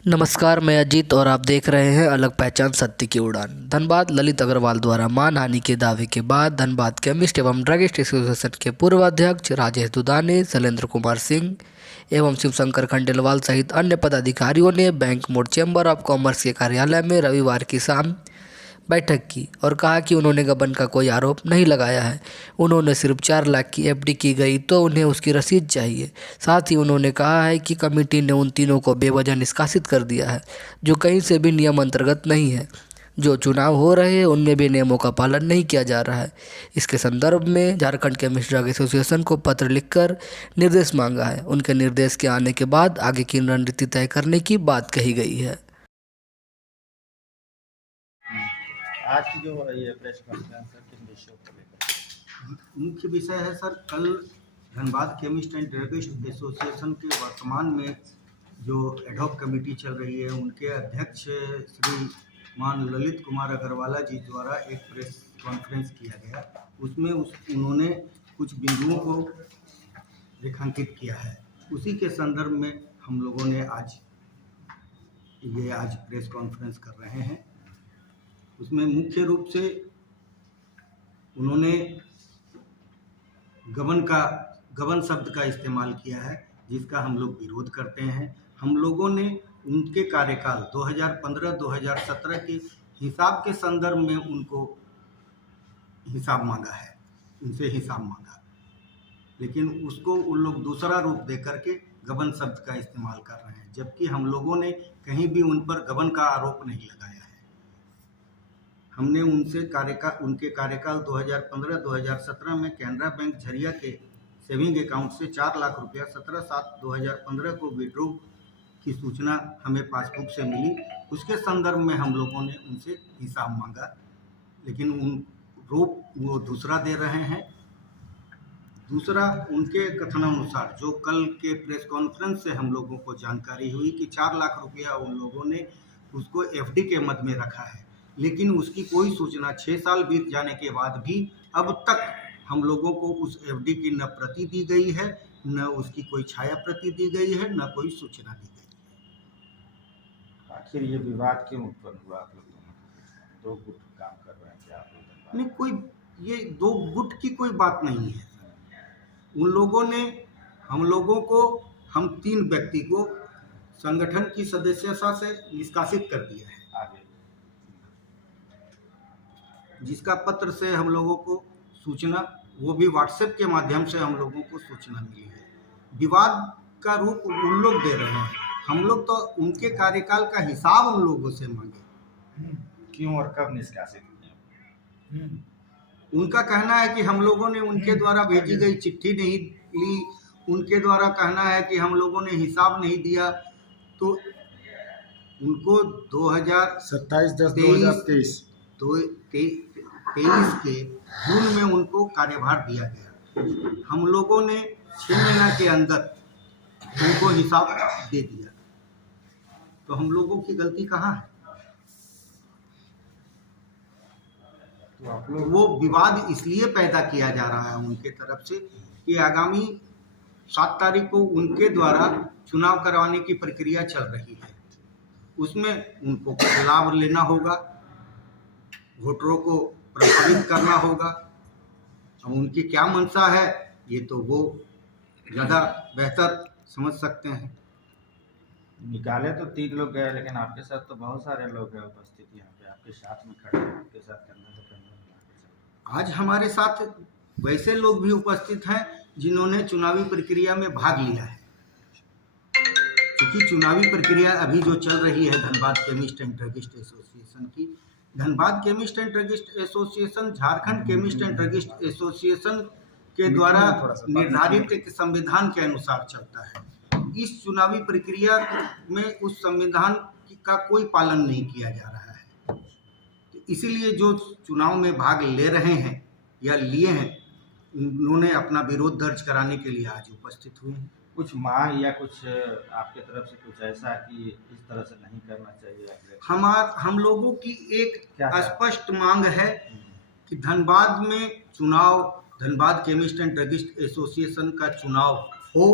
नमस्कार, मैं अजीत और आप देख रहे हैं अलग पहचान सत्य की उड़ान। धनबाद ललित अग्रवाल द्वारा मानहानि के दावे के बाद धनबाद केमिस्ट एवं ड्रगिस्ट एसोसिएशन के पूर्व अध्यक्ष राजेश दुदाने, शैलेंद्र कुमार सिंह एवं शिवशंकर खंडेलवाल सहित अन्य पदाधिकारियों ने बैंक मोड़ चैम्बर ऑफ कॉमर्स के कार्यालय में रविवार की शाम बैठक की और कहा कि उन्होंने गबन का कोई आरोप नहीं लगाया है। उन्होंने सिर्फ 4 लाख की एफडी की गई तो उन्हें उसकी रसीद चाहिए। साथ ही उन्होंने कहा है कि कमेटी ने उन तीनों को बेवजह निष्कासित कर दिया है, जो कहीं से भी नियम अंतर्गत नहीं है। जो चुनाव हो रहे हैं उनमें भी नियमों का पालन नहीं किया जा रहा है। इसके संदर्भ में झारखंड केमिस्ट ड्रग एसोसिएशन को पत्र लिखकर निर्देश मांगा है। उनके निर्देश के आने के बाद आगे की रणनीति तय करने की बात कही गई है। आज की जो ये प्रेस कॉन्फ्रेंस है किन विषयों को लेकर? मुख्य विषय है सर, कल Dhanbad chemist and druggist association के वर्तमान में जो एडहॉक कमेटी चल रही है उनके अध्यक्ष श्रीमान ललित कुमार अग्रवाला जी द्वारा एक प्रेस कॉन्फ्रेंस किया गया। उसमें उन्होंने कुछ बिंदुओं को रेखांकित किया है। उसी के संदर्भ में हम लोगों ने आज प्रेस कॉन्फ्रेंस कर रहे हैं। उसमें मुख्य रूप से उन्होंने गबन शब्द का इस्तेमाल किया है, जिसका हम लोग विरोध करते हैं। हम लोगों ने उनके कार्यकाल 2015-2017 के हिसाब के संदर्भ में उनको हिसाब मांगा है, उनसे हिसाब मांगा, लेकिन उसको उन लोग दूसरा रूप दे करके गबन शब्द का इस्तेमाल कर रहे हैं, जबकि हम लोगों ने कहीं भी उन पर गबन का आरोप नहीं लगाया है। हमने उनके कार्यकाल 2015-2017 में कैनरा बैंक झरिया के सेविंग अकाउंट से 4 लाख रुपया 17/7/2015 को विड्रॉ की सूचना हमें पासबुक से मिली। उसके संदर्भ में हम लोगों ने उनसे हिसाब मांगा, लेकिन वो दूसरा दे रहे हैं। दूसरा, उनके कथनानुसार जो कल के प्रेस कॉन्फ्रेंस से हम लोगों को जानकारी हुई कि 4 लाख रुपया उन लोगों ने उसको एफडी के मद में रखा है, लेकिन उसकी कोई सूचना 6 साल बीत जाने के बाद भी अब तक हम लोगों को उस एफडी की न प्रति दी गई है, न उसकी कोई छाया प्रति दी गई है, न कोई सूचना दी गई है। आखिर ये विवाद क्यों उत्पन्न हुआ? आप लोग दो गुट काम कर रहे हैं क्या आप लोग? नहीं, कोई ये 2 गुट की कोई बात नहीं है। उन लोगों ने हम लोगों को, हम 3 व्यक्ति को संगठन की सदस्यता से निष्कासित कर दिया है, जिसका पत्र से हम लोगों को सूचना, वो भी व्हाट्सएप के माध्यम से हम लोगों को सूचना मिली है। विवाद का रूप उन लोग दे रहे हैं, हम लोग तो उनके कार्यकाल का हिसाब उन लोगों से मांगे। क्यों और कब निष्कासित किया? उनका कहना है कि हम लोगों ने उनके द्वारा भेजी गई चिट्ठी नहीं ली। उनके द्वारा कहना है कि हम लोगों ने हिसाब नहीं दिया। तो उनको 27/10/2023 के जून में उनको कार्यभार दिया गया। हम लोगों ने 6 महीना के अंदर उनको हिसाब दे दिया, तो हम लोगों की गलती कहाँ है? तो आप लोग वो विवाद इसलिए पैदा किया जा रहा है उनके तरफ से कि आगामी 7 तारीख को उनके द्वारा चुनाव करवाने की प्रक्रिया चल रही है। उसमें उनको लाभ लेना होगा, वोटरों को प्रभावित करना होगा। अब उनकी क्या मंशा है, ये तो वो ज़्यादा बेहतर समझ सकते हैं। निकाले तो 3 लोग गए, लेकिन आपके साथ तो बहुत सारे लोग हैं उपस्थित यहाँ पे, आपके साथ में खड़े हैं, आपके साथ करना तो करना। आज हमारे साथ वैसे लोग भी उपस्थित हैं जिन्होंने चुनावी प्रक्रिया में भाग लिया है। क्योंकि चुनावी प्रक्रिया अभी जो चल रही है Dhanbad chemist and druggist association की, Dhanbad chemist and druggist association Jharkhand chemist and druggist association के द्वारा निर्धारित एक संविधान के अनुसार चलता है। इस चुनावी प्रक्रिया में उस संविधान का कोई पालन नहीं किया जा रहा है। तो इसीलिए जो चुनाव में भाग ले रहे हैं या लिए हैं, उन्होंने अपना विरोध दर्ज कराने के लिए आज उपस्थित हुए हैं। कुछ मांग या कुछ आपके तरफ से कुछ ऐसा कि इस तरह से नहीं करना चाहिए? हम लोगों की एक स्पष्ट मांग है कि धनबाद में चुनाव, Dhanbad chemist and druggist association का चुनाव हो।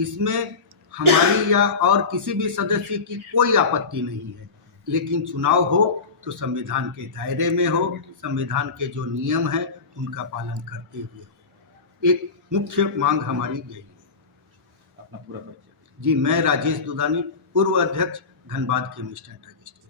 इसमें हमारी या और किसी भी सदस्य की कोई आपत्ति नहीं है, लेकिन चुनाव हो तो संविधान के दायरे में हो, संविधान के जो नियम हैं उनका पालन करते हुए हो। एक मुख्य मांग हमारी यही है। अपना पूरा परिचय। जी, मैं राजेश दुदानी, पूर्व अध्यक्ष, धनबाद केमिस्ट एंड ड्रगिस्ट।